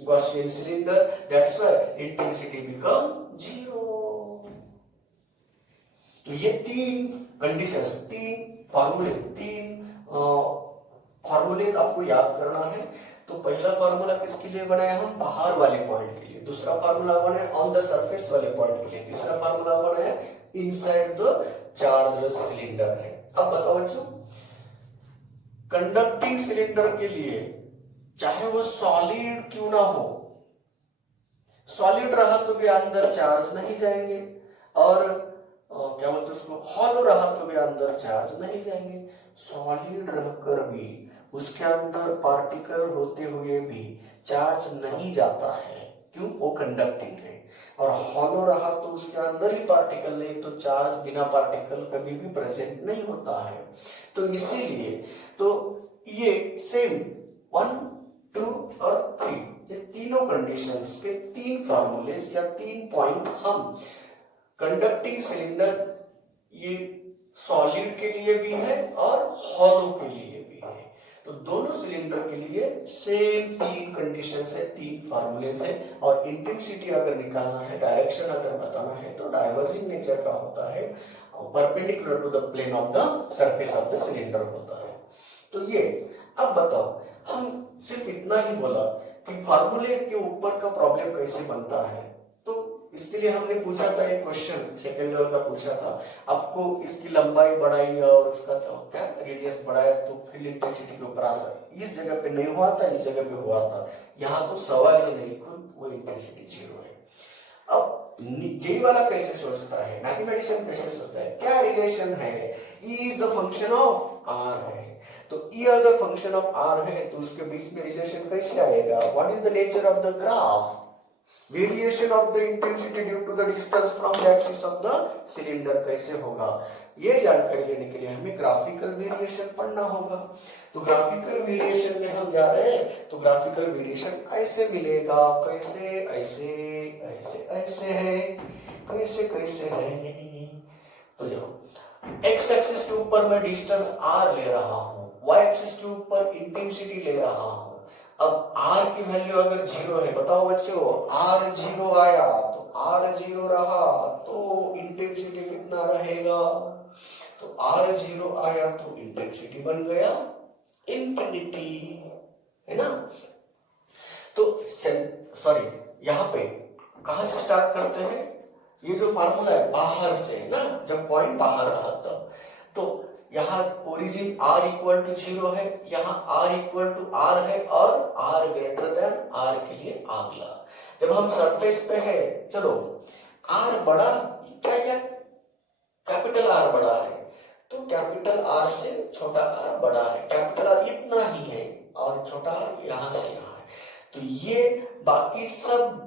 Gaussian cylinder, that's why intensity become zero. तो ये तीन कंडीशंस, तीन फॉर्मूले आपको याद करना है। तो पहला फार्मूला किसके लिए बनाया हम? बाहर वाले पॉइंट के लिए। दूसरा फार्मूला बनाया ऑन द सरफेस वाले पॉइंट के लिए। तीसरा फार्मूला बनाया इनसाइड द चार्ज सिलेंडर है। अब बताओ बच्चों, कंडक्टिंग सिलेंडर के लिए चाहे वो सॉलिड क्यों ना हो, सॉलिड रहा तो भी अंदर चार्ज नहीं जाएंगे, और क्या बोलते उसको, हॉलो रहा तो भी अंदर चार्ज नहीं जाएंगे। सॉलिड रहकर भी उसके अंदर पार्टिकल होते हुए भी चार्ज नहीं जाता है। क्यों? वो कंडक्टिंग है। और हॉलो रहा तो उसके अंदर ही पार्टिकल नहीं, तो चार्ज बिना पार्टिकल कभी भी प्रेजेंट नहीं होता है। तो इसीलिए तो ये सेम 1, 2 और 3, ये तीनों कंडीशंस के तीन फार्मूलेस या तीन पॉइंट हम कंडक्टिंग सिलेंडर ये सॉलिड के लिए भी है और हॉलो के लिए भी है। तो दोनों सिलेंडर के लिए सेम तीन कंडीशंस है, तीन फार्मूलेस है। और इंटेंसिटी अगर निकालना है, डायरेक्शन अगर बताना है, तो डाइवर्जिंग नेचर का होता है, perpendicular to the plane of the surface of the cylinder होता है। तो ये अब बताओ, हम सिर्फ इतना ही बोला कि फार्मूले के ऊपर का प्रॉब्लम कैसे बनता है। तो इसके लिए हमने पूछा था एक क्वेश्चन, सेकंड लेवल का पूछा था, आपको इसकी लंबाई बढ़ाई और उसका क्या रेडियस बढ़ाया तो फील्ड इंटेंसिटी के ऊपर आ सकता। इस जगह पे नहीं हुआ था, इस जगह पे हुआ था। यहाँ तो सवाल ही नहीं, खुद वो इंटेंसिटी जीरो है। अब जे वाला कैसे सोचता है, मैथमेटिशियन कैसे सोचता है, क्या रिलेशन है? E is the function of R है, तो E अगर फंक्शन ऑफ R है तो उसके बीच में रिलेशन कैसे आएगा? What is the nature of the graph? Variation of the intensity due to the distance from the axis of the cylinder कैसे होगा? ये जानकारी लेने के लिए हमें ग्राफिकल वेरिएशन पढ़ना होगा। तो ग्राफिकल वेरिएशन में हम जा रहे हैं, तो ग्राफिकल वेरिएशन ऐसे मिलेगा, कैसे? ऐसे ऐसे ऐसे है, कैसे कैसे है। तो जाओ, एक्स एक्सिस के ऊपर मैं डिस्टेंस r ले रहा हूं, वाई एक्सिस के ऊपर इंटेंसिटी ले रहा हूं। अब r की वैल्यू अगर जीरो है, बताओ बच्चों, r जीरो आया तो r जीरो रहा तो इंटेंसिटी कितना रहेगा? तो r जीरो आया तो इंटेंसिटी बन गया इंफिनिटी, है ना। तो सॉरी, यहाँ पे कहां से स्टार्ट करते हैं? ये जो फार्मूला है बाहर से ना, जब पॉइंट बाहर रहा तब। तो यहाँ origin r equal to zero है, यहाँ r इक्वल टू r है, और r ग्रेटर देन r के लिए अगला। जब हम सरफेस पे है, चलो r बड़ा क्या है, कैपिटल R बड़ा है, तो कैपिटल R से छोटा r बड़ा है। कैपिटल R इतना ही है और छोटा r यहाँ से यहाँ है। तो ये बाकी सब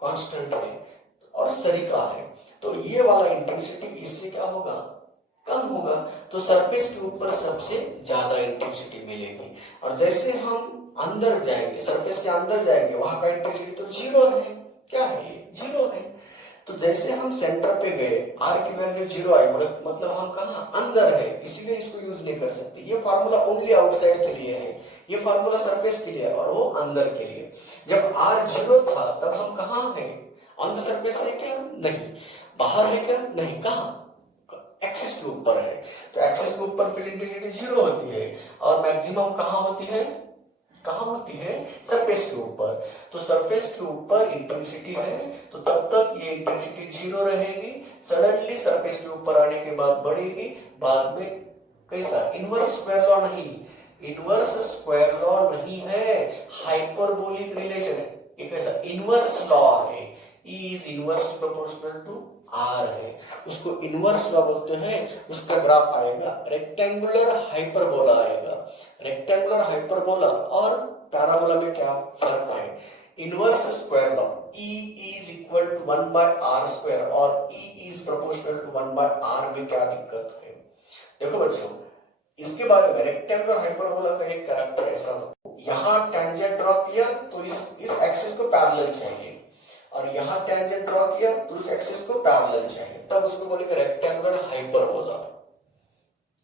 कांस्टेंट है और सरीका है। तो ये वाला इंटेंसिटी इससे क्या होगा? कम होगा। तो सरफेस के ऊपर सबसे ज्यादा इंटेंसिटी मिलेगी। और जैसे हम अंदर जाएंगे, सरफेस के अंदर जाएंगे, वहां का इंटेंसिटी तो जीरो है। क्या है ये? जीरो है। तो जैसे हम सेंटर पे गए, आर की वैल्यू जीरो आई, मतलब हम कहाँ अंदर है, इसीलिए इसको यूज नहीं कर सकते। ये फार्मूला ओनली आउटसाइड के लिए है, ये फार्मूला सरफेस के लिए है, और वो अंदर के लिए। जब आर जीरो था तब हम कहाँ है, ऑन द सरफेस है क्या, नहीं। बाहर है क्या, नहीं। कहाँ, एक्सिस के ऊपर है। तो एक्सिस के ऊपर फील्ड इंटेंसिटी जीरो होती है, और मैक्सिमम कहाँ होती है, कहाँ होती है, सरफेस के ऊपर। तो सरफेस के ऊपर इंटेंसिटी है, तो तब तक ये इंटेंसिटी जीरो रहेगी। सडनली सरफेस के ऊपर आने के बाद बढ़ेगी, बाद में कैसा, इनवर्स स्क्वायर लॉ नहीं, इनवर्स स्क्वायर लॉ नहीं है, हाइपरबोलिक रिलेशन है। ये कैसा इनवर्स लॉ है, E is inverse proportional to R है, उसको इनवर्स लॉ बोलते हैं। उसका ग्राफ आएगा रेक्टेंगुलर हाइपरबोला आएगा। रेक्टेंगुलर हाइपरबोला और पैराबोला में क्या फर्क है, inverse square law, E is equal to 1/r square और E is proportional to 1/r में क्या दिक्कत है। देखो बच्चों, इसके बारे में रेक्टेंगुलर हाइपरबोला का एक कैरेक्टर ऐसा, यहां टेंजेंट ड्रॉ किया तो इस एक्सिस को पैरेलल चाहिए, और यहां टेंजेंट ड्रॉ किया तो इस एक्सिस को पैरेलल चाहिए, तब उसको बोलेंगे रेक्टेंगुलर हाइपरबोला,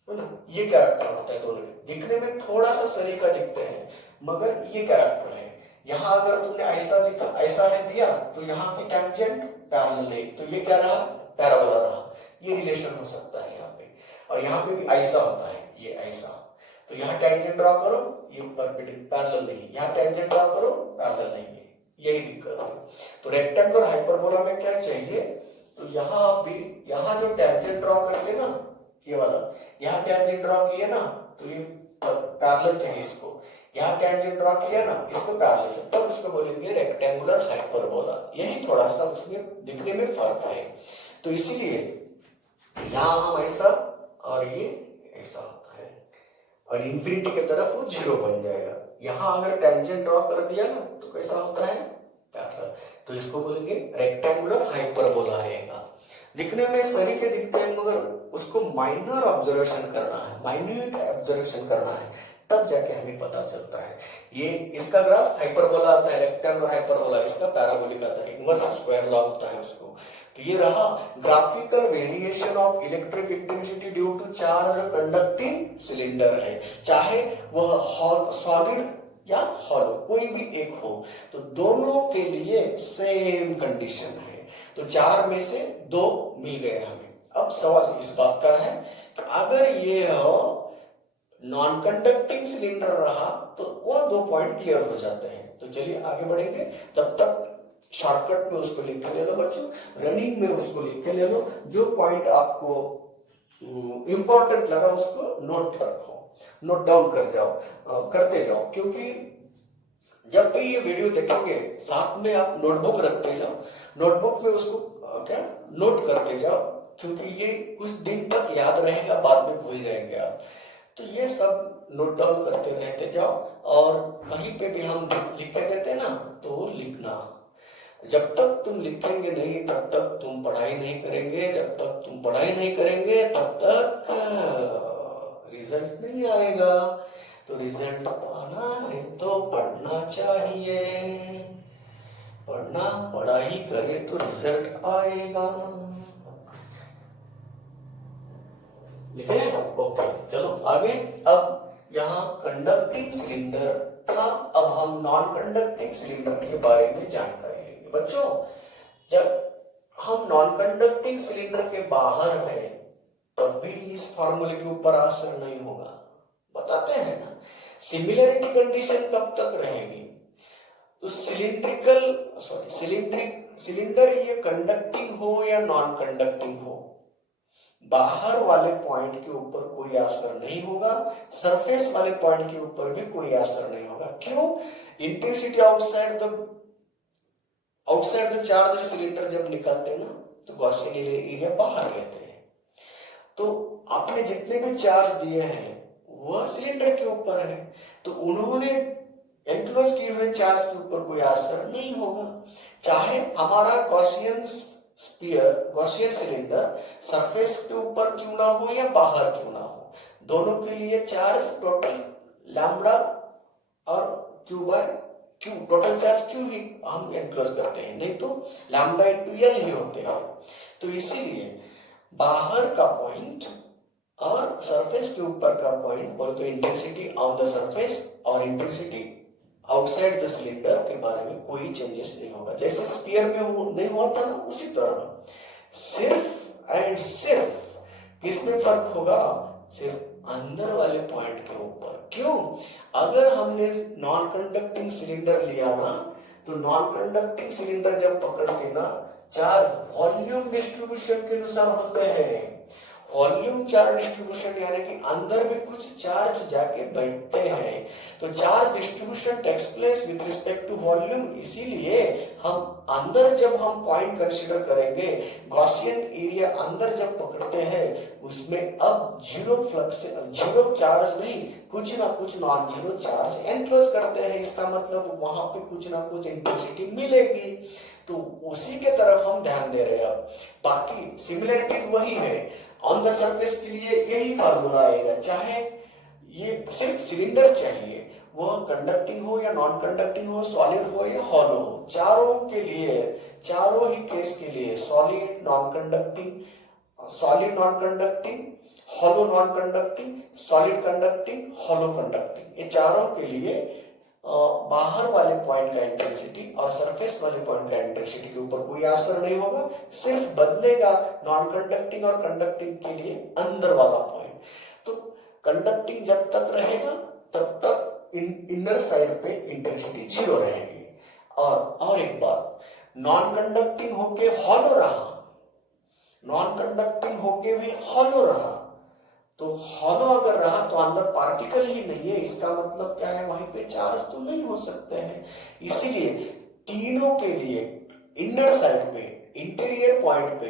है ना। ये कैरेक्टर होता है दोनों, दिखने में थोड़ा सा सरीका दिखते हैं, मगर ये कैरेक्टर है। यहां अगर तुमने ऐसा लिखा, ऐसा है दिया, तो यहाँ की टेंजेंट पैरेलल है, तो ये क्या रहा, पैराबोला रहा। ये रिलेशन हो सकता है यहाँ पे, और यहाँ पे भी ऐसा होता है, ये ऐसा। तो यहाँ टेंजेंट ड्रॉ करो, ये पैरेलल नहीं, यहाँ टेंजेंट ड्रॉ करो, पैरेलल नहीं है, यही दिक्कत है। तो रेक्टेंगुलर हाइपरबोला में क्या चाहिए, तो यहाँ भी, यहाँ जो टेंजेंट ड्रॉ करते ना, ये वाला, यहाँ टेंजेंट ड्रॉ किए ना, तो ये पैरेलल चाहिए इसको, यहाँ टेंजेंट ड्रॉ किया ना, इसको पैरेलल चाहिए, तब उसको बोलेंगे रेक्टेंगुलर हाइपरबोला। यही थोड़ा सा उसमें दिखने में फर्क है। तो इसीलिए यहाँ हम ऐसा और ये ऐसा होता है, और इंफिनिटी की तरफ वो जीरो बन जाएगा। यहाँ अगर टेंजेंट ड्रॉ कर दिया ना, तो कैसा होता है, पैरेलल। तो इसको बोलेंगे रेक्टेंगुलर हाइपरबोला आएगा। दिखने में सरीखे दिखते हैं, मगर उसको माइनर ऑब्जर्वेशन करना है, माइन्यूट ऑब्जर्वेशन करना है, तब जाके हमें पता चलता है। ये इसका ग्राफ हाइपरबोला आता है, रेक्टेंगुलर हाइपरबोला, इसका पैराबोलिक आता है, इनवर्स स्क्वायर लॉ होता है उसको। तो ये रहा graphical variation of electric intensity due to charge conducting cylinder है, चाहे वह सॉलिड या हॉलो, कोई भी एक हो, तो दोनों के लिए सेम कंडीशन है। तो चार में से दो मिल गए हमें। अब सवाल इस बात का है कि अगर ये नॉन कंडक्टिंग सिलेंडर रहा, तो वो दो पॉइंट क्लियर हो जाते हैं। तो चलिए आगे बढ़ेंगे, तब तक शॉर्टकट में उसको लिख के ले लो बच्चों, रनिंग में उसको लिख के ले लो, जो पॉइंट आपको इंपॉर्टेंट लगा उसको नोट रखो, नोट डाउन कर जाओ, करते जाओ, क्योंकि जब भी ये वीडियो देखेंगे साथ में आप नोटबुक रखते जाओ, नोटबुक में उसको क्या नोट करते जाओ, क्योंकि ये कुछ दिन तक याद रहेगा, बाद में भूल जाएंगे आप। तो ये सब नोट डाउन करते रहते जाओ, और कहीं पे भी हम लिख के देते ना, तो लिखना। जब तक तुम लिखेंगे नहीं, तब तक तुम पढ़ाई नहीं करेंगे, जब तक तुम पढ़ाई नहीं करेंगे तब तक रिजल्ट नहीं आएगा। तो रिजल्ट पाना है तो पढ़ना चाहिए, पढ़ना, पढ़ाई करे तो रिजल्ट आएगा। लिखे? ओके, चलो आगे। अब यहाँ कंडक्टिंग सिलेंडर था, अब हम नॉन कंडक्टिंग सिलेंडर के बारे में जानकारी लेंगे। बच्चों, जब हम नॉन कंडक्टिंग सिलेंडर के बाहर हैं, तब भी इस फॉर्मूले के ऊपर असर नहीं होगा, बताते हैं ना। सिमिलरिटी कंडीशन कब तक रहेगी, तो सिलेंडर ये कंडक्टिंग हो या नॉन कंडक्टिंग हो, बाहर वाले पॉइंट के ऊपर कोई असर नहीं होगा, सरफेस वाले पॉइंट के ऊपर भी कोई असर नहीं होगा। क्यों? Intensity outside the charge cylinder जब निकलते हैं ना, तो गॉसियन एरिया बाहर लेते हैं। तो आपने जितने भी चार्ज दिए हैं वह सिलेंडर के ऊपर है, तो उन्होंने एनक्लोज किए हुए चार्ज के ऊपर कोई असर नहीं होगा, चाहे हमारा गॉसियन सिलेंडर सरफेस के ऊपर क्यों ना हो या बाहर क्यों ना हो, दोनों के लिए चार्ज टोटल लैम्बडा और Q/r क्यों टोटल चार्ज क्यों ही हम एनक्लोज करते हैं, नहीं तो लैम्डा इंटू एल ही होते हैं। तो इसीलिए बाहर का पॉइंट और सरफेस के ऊपर का पॉइंट बोले तो इंटेंसिटी ऑन द सरफेस और इंटेंसिटी आउटसाइड द सिलेंडर के बारे में कोई चेंजेस नहीं होगा। जैसे स्फीयर में नहीं हुआ था ना, उसी तरह सिर्फ एंड सिर्फ किसमें फर्क होगा, सिर्फ अंदर वाले पॉइंट के ऊपर। क्यों, अगर हमने नॉन कंडक्टिंग सिलेंडर लिया ना, तो नॉन कंडक्टिंग सिलेंडर जब पकड़ते ना, चार्ज वॉल्यूम डिस्ट्रीब्यूशन के अनुसार होते हैं। वॉल्यूम चार्ज डिस्ट्रीब्यूशन यानी कि अंदर में कुछ चार्ज जाके बैठते हैं, तो charge distribution takes place with respect to volume. इसीलिए हम अंदर जब हम पॉइंट कंसीडर करेंगे, गॉसियन एरिया अंदर जब पकड़ते हैं उसमें अब जीरो फ्लक्स, जीरो चार्ज नहीं, कुछ ना कुछ नॉन जीरो चार्ज एनक्लोज करते हैं। इसका मतलब वहां पे कुछ ना कुछ इंटेंसिटी मिलेगी, तो उसी के तरफ हम ध्यान दे रहे हैं। अब बाकी सिमिलरिटीज वही है। ऑन द सरफेस के लिए यही फार्मूला आएगा, चाहे ये सिर्फ सिलेंडर चाहिए, वह कंडक्टिंग हो या नॉन कंडक्टिंग हो, सॉलिड हो या हॉलो हो, चारों के लिए, चारों ही केस के लिए, solid non conducting, solid non conducting, hollow non conducting, solid conducting, hollow conducting, ये चारों के लिए बाहर वाले पॉइंट का इंटेंसिटी और सरफेस वाले पॉइंट का इंटेंसिटी के ऊपर कोई असर नहीं होगा, सिर्फ बदलेगा नॉन कंडक्टिंग और कंडक्टिंग के लिए अंदर वाला पॉइंट। तो कंडक्टिंग जब तक रहेगा तब तक इनर साइड पे इंटेंसिटी जीरो रहेगी। और एक बात, नॉन कंडक्टिंग होके हॉलो रहा, नॉन कंडक्टिंग होके भी हॉलो रहा, तो हॉलो अगर रहा तो अंदर पार्टिकल ही नहीं है, इसका मतलब क्या है, वहीं पे चार्ज तो नहीं हो सकते हैं। इसीलिए तीनों के लिए इनर साइड पे, इंटीरियर पॉइंट पे,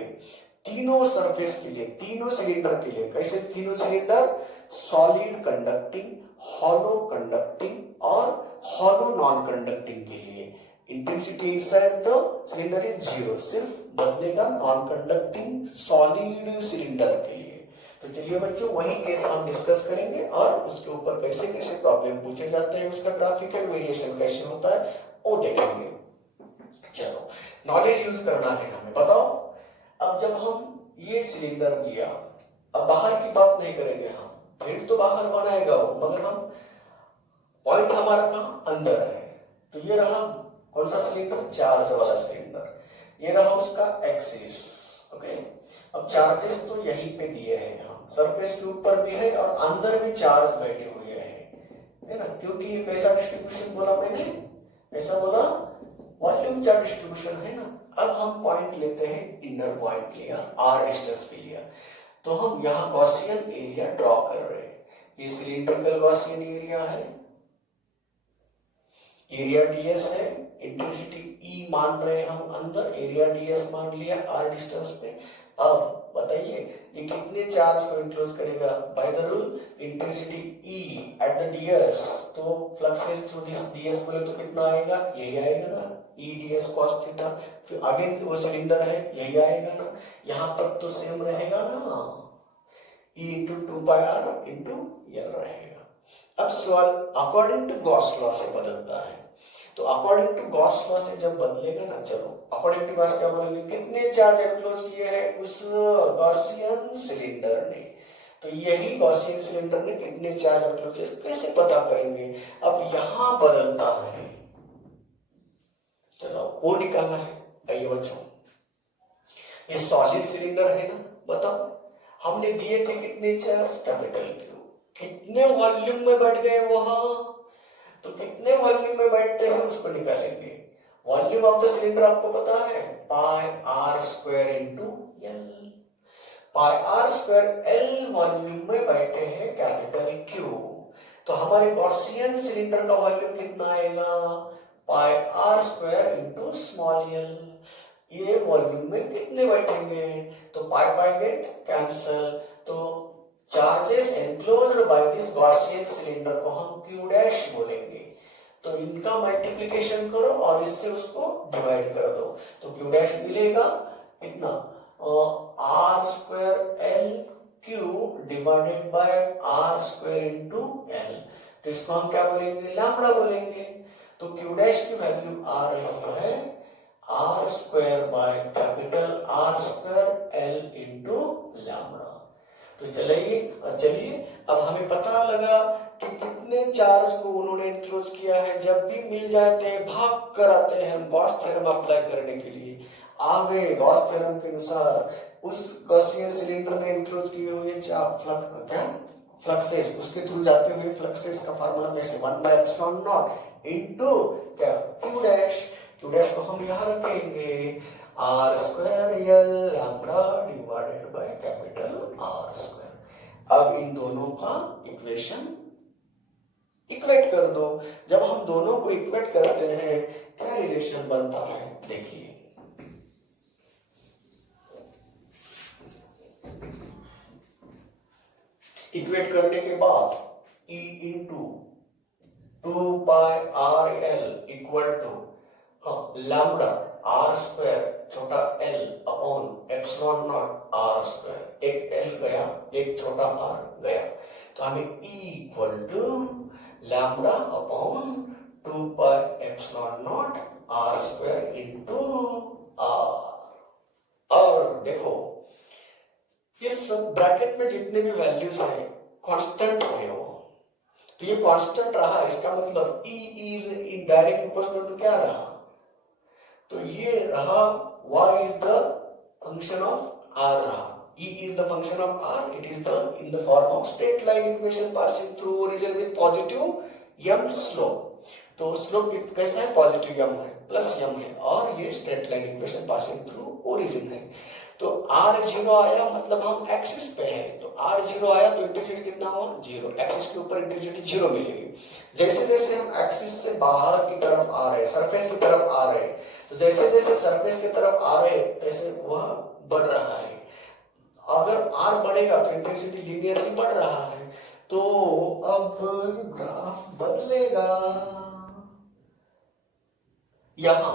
तीनों सरफेस के लिए, तीनों सिलेंडर के लिए, कैसे तीनों cylinder, solid conducting, hollow conducting और हॉलो नॉन कंडक्टिंग के लिए intensity inside the cylinder is zero, सिर्फ बदलेगा नॉन कंडक्टिंग सॉलिड सिलेंडर के लिए। तो चलिए बच्चों, वही केस हम डिस्कस करेंगे और उसके ऊपर कैसे कैसे प्रॉब्लम पूछे जाते हैं, उसका ग्राफिकल वेरिएशन कैसे होता है वो देखेंगे। चलो, नॉलेज यूज करना है हमें, बताओ। अब जब हम ये सिलेंडर लिया, अब बाहर की बात नहीं करेंगे हम, फिर तो बाहर बनाएगा वो, मगर हम पॉइंट हमारा कहाँ, अंदर है। तो ये रहा कौन सा सिलेंडर, चार्ज वाला सिलेंडर, ये रहा उसका एक्सिस। ओके, अब चार्जेस तो यहीं पे दिए हैं, हम सरफेस के ऊपर भी है और अंदर भी चार्ज बैठे हुए हैं, है ना, क्योंकि ये कैसा डिस्ट्रीब्यूशन बोला मैंने, ऐसा बोला वॉल्यूम चार्ज डिस्ट्रीब्यूशन है ना। अब हम पॉइंट लेते हैं, इनर पॉइंट लिया, आर डिस्टेंस पे लिया, तो हम यहाँ गॉसियन एरिया ड्रॉ कर रहे हैं। ये सिलिंड्रिकल गॉसियन एरिया है, एरिया डीएस है, इंटेंसिटी ई मान रहे हैं हम अंदर, एरिया डीएस मान लिया आर डिस्टेंस पे। अब बताइए ये कितने चार्ज को इंक्लोज करेगा, by the rule intensity E at the DS, तो फ्लक्सेस थ्रू दिस डीएस बोले तो कितना आएगा, यही आएगा ना, ई डीएस कॉस थीटा। फिर अगेन वो सिलेंडर है, यही आएगा ना, यहां तक तो सेम रहेगा ना, E into two by R into L रहेगा। अब सवाल अकॉर्डिंग टू गॉस लॉ से बदलता है, तो अकॉर्डिंग टू गॉस लॉ से जब बदलेगा ना, चलो अकॉर्डिंग टू गॉस क्या बोलेंगे, कितने चार्ज एनक्लोज किए हैं उस गॉसियन सिलेंडर ने, तो यही गॉसियन सिलेंडर ने कितने चार्ज एनक्लोज कैसे पता करेंगे। अब यहां बदलता है, चलो वो निकालना है। आइए बच्चों, ये सॉलिड सिलेंडर है ना, बताओ हमने दिए थे कितने चार्ज, कैपिटल क्यू, कितने वॉल्यूम में बढ़ गए वहां, तो कितने वॉल्यूम में बैठते हैं उसको निकालेंगे। वॉल्यूम ऑफ द सिलेंडर आपको पता है, pi r square into l, pi r square l volume में बैठे हैं कैपिटल क्यू। तो हमारे गॉसियन सिलेंडर का वॉल्यूम कितना आएगा, pi r square into small l. ये वॉल्यूम में कितने बैठेंगे, तो पाई पाई गेट कैंसल, तो charges enclosed by this Gaussian cylinder को हम क्यू डैश बोलेंगे। तो इनका मल्टीप्लिकेशन करो और इससे उसको डिवाइड कर दो, तो क्यू डैश मिलेगा कितना, R square L Q divided by R square into L. तो इसको हम क्या बोलेंगे, लैम्बडा बोलेंगे। तो क्यू डैश की वैल्यू आ रही है R square by capital R square L into lambda. तो चलिए अब हमें पता लगा कि कितने चार्ज को उन्होंने इंक्लोज किया है। जब भी मिल जाते हैं भाग कर आते हैं गॉस थ्योरम अप्लाई करने के लिए। आ गए गॉस थ्योरम के अनुसार उस गॉसियन सिलेंडर में इंक्लोज किए हुए फ्लक्सेस, उसके थ्रू जाते हुए फ्लक्सेस का फार्मूला कैसे 1/ε0 इनटू क्या क्यू डैश को हम यहां रखेंगे R square L lambda divided by capital R square. अब इन दोनों का इक्वेशन इक्वेट कर दो। जब हम दोनों को इक्वेट करते हैं क्या रिलेशन बनता है देखिए। इक्वेट करने के बाद E into 2πRL equal to lambda r square छोटा l upon epsilon naught r square. एक एल गया एक छोटा आर गया, तो हमें E equal to lambda upon 2π epsilon naught r square into r. और देखो इस ब्रैकेट में जितने भी वैल्यूज हैं कांस्टेंट है वो, तो ये कांस्टेंट रहा, इसका मतलब E is in direct proportional to क्या रहा, तो ये रहा y is the function of r रहा। E is the function of r, it is the in the form of straight line equation passing through origin with positive m slope। तो slope कैसा है positive m है plus m है और ये straight line equation passing through origin है। तो r zero आया मतलब हम एक्सिस पे हैं, तो r जीरो आया तो इंटेंसिटी कितना हुआ जीरो, एक्सिस के ऊपर इंटेंसिटी जीरो मिलेगी। जैसे जैसे हम एक्सिस से बाहर की तरफ आ रहे सरफेस की तरफ आ रहे, तो जैसे जैसे सरफेस की तरफ आ रहे तैसे वह बढ़ रहा है। अगर r बढ़ेगा तो इंटेंसिटी लीनियरली बढ़ रहा है, तो अब ग्राफ बदलेगा। यहां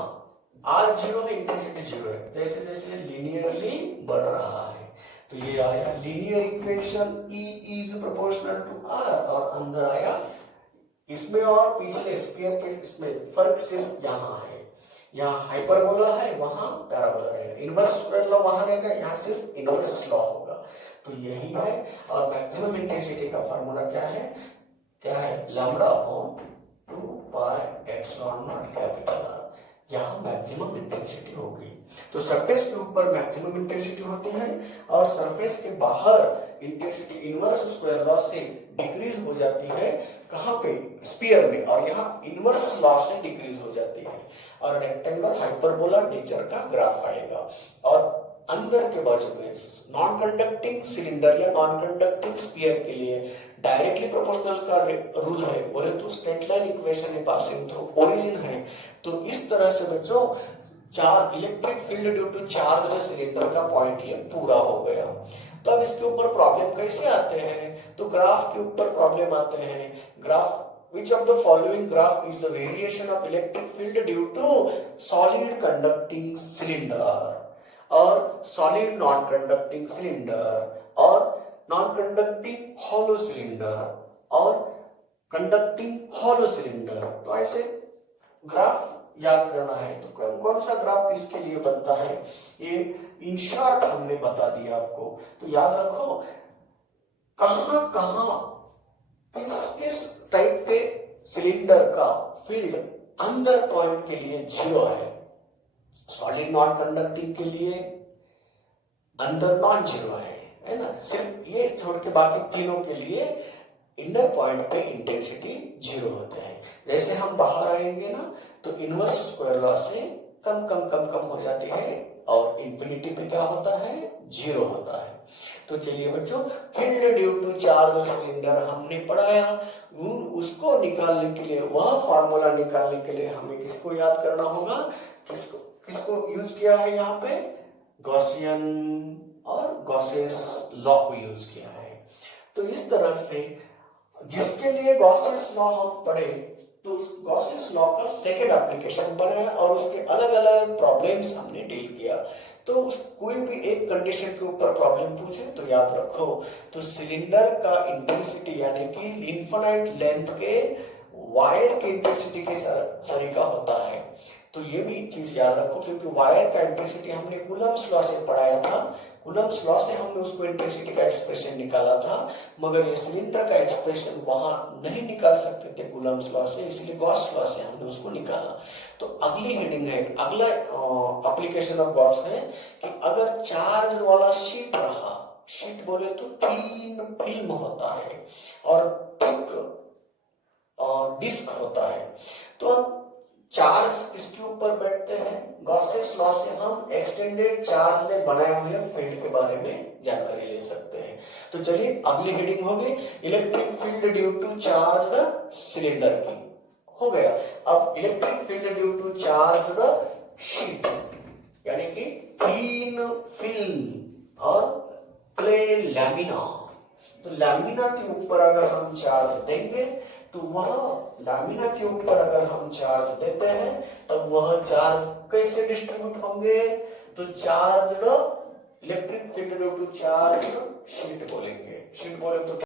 r जीरो है इंटेंसिटी जीरो है, जैसे जैसे लीनियरली बढ़ रहा है तो ये आया linear equation E is proportional to r, और अंदर आया इसमें और पिछले स्फीयर के इसमें फर्क सिर्फ यहाँ है, यहाँ हाइपरबोला है वहां पैराबोला रहेगा, इनवर्स स्क्वायर लॉ वहां रहेगा यहाँ सिर्फ इनवर्स लॉ होगा। तो यही है। और मैक्सिमम इंटेंसिटी का फार्मूला क्या है lambda upon 2π epsilon naught capital R। यहाँ मैक्सिमम इंटेंसिटी होगी। तो सरफेस के ऊपर मैक्सिमम इंटेंसिटी होती है और सरफेस के बाहर इंटेंसिटी इनवर्स स्क्वायर लॉ से डिक्रीज हो जाती है। कहाँ पे स्फीयर में, और यहाँ इनवर्स लॉ से डिक्रीज हो जाती है और रेक्टेंगुलर हाइपरबोला नेचर का ग्राफ आएगा। और अंदर के बाजू में नॉन कंडक्टिंग सिलेंडर या नॉन कंडक्टिंग स्फीयर के लिए डायरेक्टली प्रोपोर्शनल का रूल है, बोले तो स्ट्रेट लाइन इक्वेशन है पासिंग थ्रू ओरिजिन है। तो इस तरह से बच्चों charge electric field due to charge cylinder का पॉइंट ये पूरा हो गया। तो अब इसके ऊपर प्रॉब्लम कैसे आते हैं, तो ग्राफ के ऊपर प्रॉब्लम आते हैं। Graph which of the following graph is the variation of electric field due to solid conducting cylinder or solid non conducting cylinder or non conducting hollow cylinder or conducting hollow cylinder। तो ऐसे graph याद करना है। तो कौन सा graph किसके लिए बनता है ये इन शॉर्ट हमने बता दिया आपको। तो याद रखो कहां कहां किस टाइप के सिलेंडर का फील्ड अंदर पॉइंट के लिए जीरो है। सॉलिड नॉन कंडक्टिंग के लिए अंदर नॉन जीरो है ना, सिर्फ ये छोड़ के बाकी तीनों के लिए इंडर पॉइंट पे इंटेंसिटी जीरो होते हैं। जैसे हम बाहर आएंगे ना तो इनवर्स स्क्वायर लॉ से कम कम कम कम हो जाती है और इंफिनिटी पे क्या होता है जीरो होता है। तो चलिए बच्चों field due to charge cylinder हमने पढ़ाया, उसको निकालने के लिए वह फार्मूला निकालने के लिए हमें किसको याद करना होगा, किसको यूज किया है यहाँ पे गॉसियन और गॉसेस लॉ को यूज किया है। तो इस तरह से जिसके लिए गॉसेस लॉ हम पढ़े तो उस गॉसेस लॉ का सेकंड एप्लीकेशन बनाया और उसके अलग अलग प्रॉब्लम्स हमने डील किया। तो कोई भी एक कंडीशन के ऊपर प्रॉब्लम पूछे तो याद रखो तो सिलेंडर का इंटेंसिटी यानी कि इनफाइनाइट लेंथ के वायर की इंटेंसिटी के सरीका होता है। तो ये भी चीज याद रखो, क्योंकि वायर का इंटेंसिटी हमने कूलम्ब्स लॉ से पढ़ाया था। कूलम्ब्स लॉ से हमने उसको इंटेंसिटी का एक्सप्रेशन निकाला था, मगर ये सिलेंडर का एक्सप्रेशन वहां नहीं निकाल सकते थे कूलम्ब्स लॉ से, इसलिए गॉस लॉ से हमने उसको निकाला। तो अगली हेडिंग है, अगला एप्लीकेशन ऑफ गॉस है कि अगर चार्ज वाला शीट रहा, शीट बोले तो थिन फिल्म होता है और थिक डिस्क होता है, तो चार्ज इसके ऊपर बैठते हैं। गॉसेस लॉ से हम एक्सटेंडेड चार्ज ने बनाए हुए फील्ड के बारे में जानकारी ले सकते हैं। तो चलिए अगली हेडिंग होगी electric field due to charged cylinder की, हो गया। अब electric field due to charged sheet, यानी कि थिन फिल्म और प्लेन लैमिना। तो लैमिना के ऊपर अगर हम चार्ज देंगे तो वह लैमिना के ऊपर अगर हम चार्ज देते हैं तब वह चार्ज कैसे डिस्ट्रीब्यूट होंगे, तो charge electric field due to charge sheet बोलेंगे। शीट बोले तो